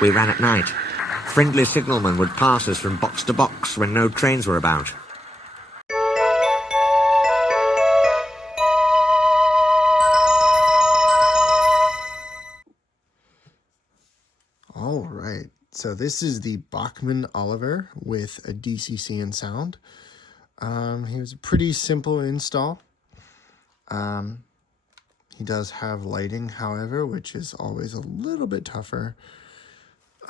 We ran at night. Friendly signalmen would pass us from box to box when no trains were about. All right, so this is the Bachmann Oliver with a DCC and Sound. He was a pretty simple install. He does have lighting, however, which is always a little bit tougher.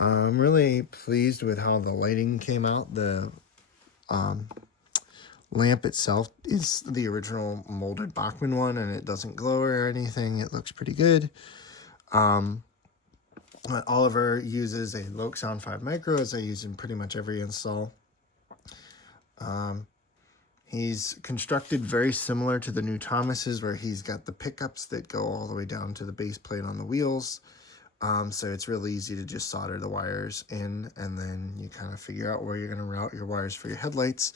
I'm really pleased with how the lighting came out. The lamp itself is the original molded Bachmann one, and it doesn't glow or anything. It looks pretty good. Oliver uses a Loke Sound 5 Micro, as I use in pretty much every install. He's constructed very similar to the new Thomas's, where he's got the pickups that go all the way down to the base plate on the wheels. So it's really easy to just solder the wires in, and then you kind of figure out where you're going to route your wires for your headlights,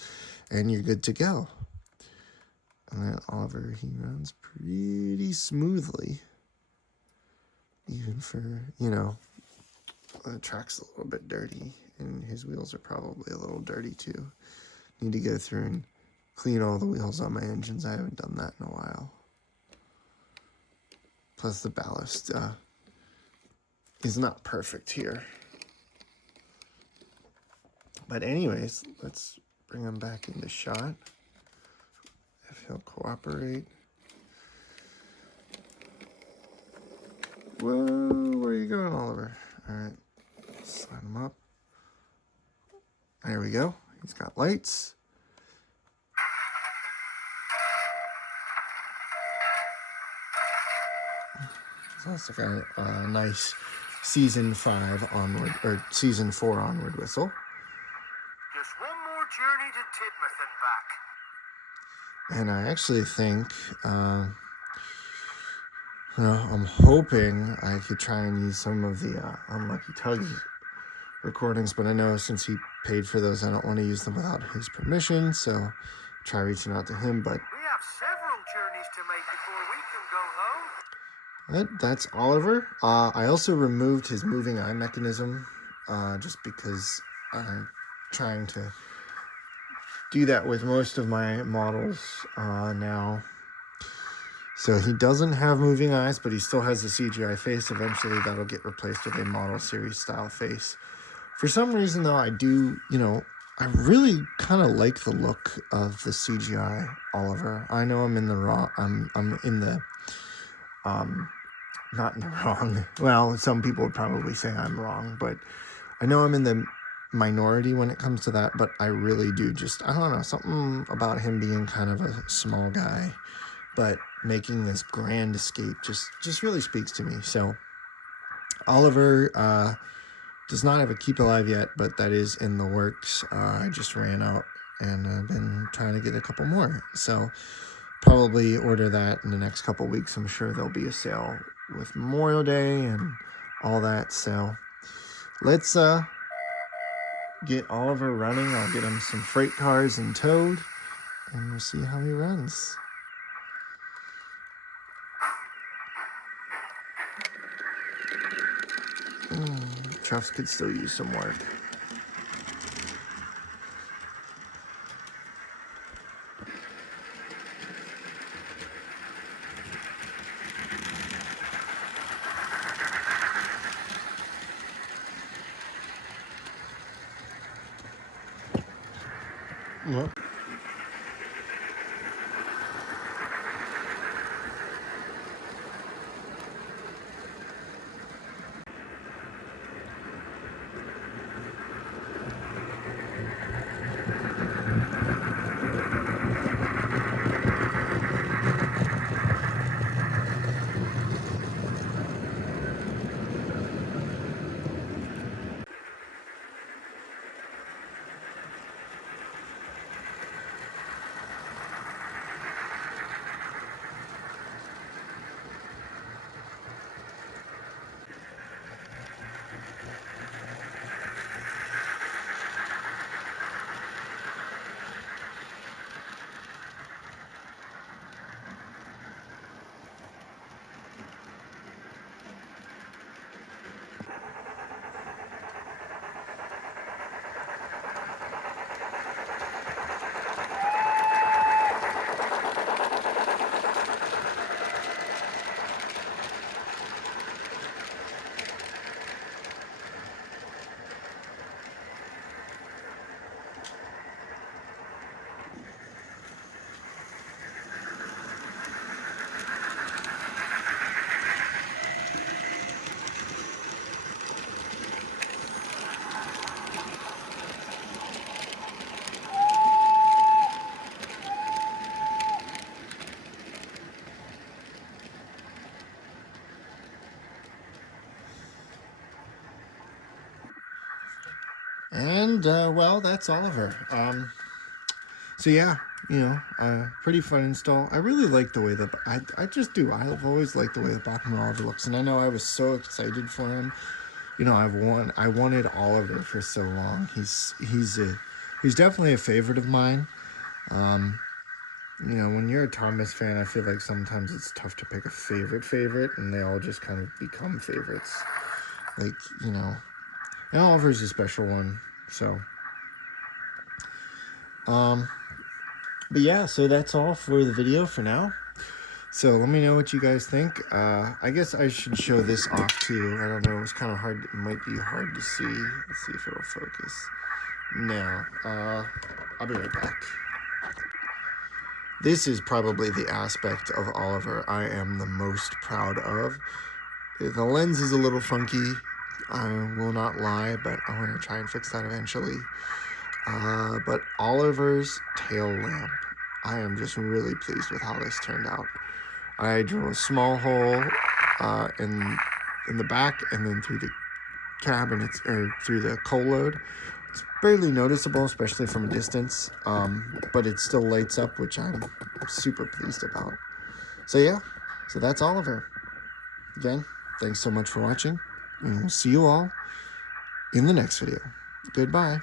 and you're good to go. And then Oliver, he runs pretty smoothly. Even for, you know, the track's a little bit dirty, and his wheels are probably a little dirty too. Need to go through and clean all the wheels on my engines. I haven't done that in a while. Plus the ballast is not perfect here. But anyways, let's bring him back into shot. If he'll cooperate. Whoa, where are you going, Oliver? All right, slide him up. There we go. He's got lights. He's also got a nice season 5 onward, or season 4 onward whistle. Just one more journey to Tidmouth and back. And I actually think, I'm hoping I could try and use some of the Unlucky Tug recordings, but I know since he paid for those, I don't want to use them without his permission, so try reaching out to him. But we have several journeys to make before we can go home. That's Oliver. I also removed his moving eye mechanism, just because I'm trying to do that with most of my models now. So he doesn't have moving eyes, but he still has a CGI face. Eventually that'll get replaced with a model series style face. For some reason though, I do, I really kind of like the look of the CGI Oliver. I know I'm in the wrong, I'm in the, not in the wrong. Well, some people would probably say I'm wrong, but I know I'm in the minority when it comes to that, but I really do just, I don't know, something about him being kind of a small guy, but making this grand escape just really speaks to me. So Oliver does not have a Keep Alive yet, but that is in the works. I just ran out and I've been trying to get a couple more. So probably order that in the next couple weeks. I'm sure there'll be a sale with Memorial Day and all that. So let's get Oliver running. I'll get him some freight cars and towed, and we'll see how he runs. Troughs could still use some work. Well. And, well, that's Oliver. So yeah, you know, pretty fun install. I really like the way that, I just do. I've always liked the way that Bachmann Oliver looks. And I know I was so excited for him. You know, I wanted Oliver for so long. He's definitely a favorite of mine. You know, when you're a Thomas fan, I feel like sometimes it's tough to pick a favorite, and they all just kind of become favorites. Like, you know, and Oliver's a special one, so. But yeah, so that's all for the video for now. So let me know what you guys think. I guess I should show this off too. I don't know, it's kind of hard, it might be hard to see. Let's see if it'll focus. No, I'll be right back. This is probably the aspect of Oliver I am the most proud of. The lens is a little funky, I will not lie, but I'm going to try and fix that eventually. But Oliver's tail lamp, I am just really pleased with how this turned out. I drew a small hole in the back, and then through the cabin, through the coal load. It's barely noticeable, especially from a distance, but it still lights up, which I'm super pleased about. So yeah, so that's Oliver. Again, thanks so much for watching, and we'll see you all in the next video. Goodbye.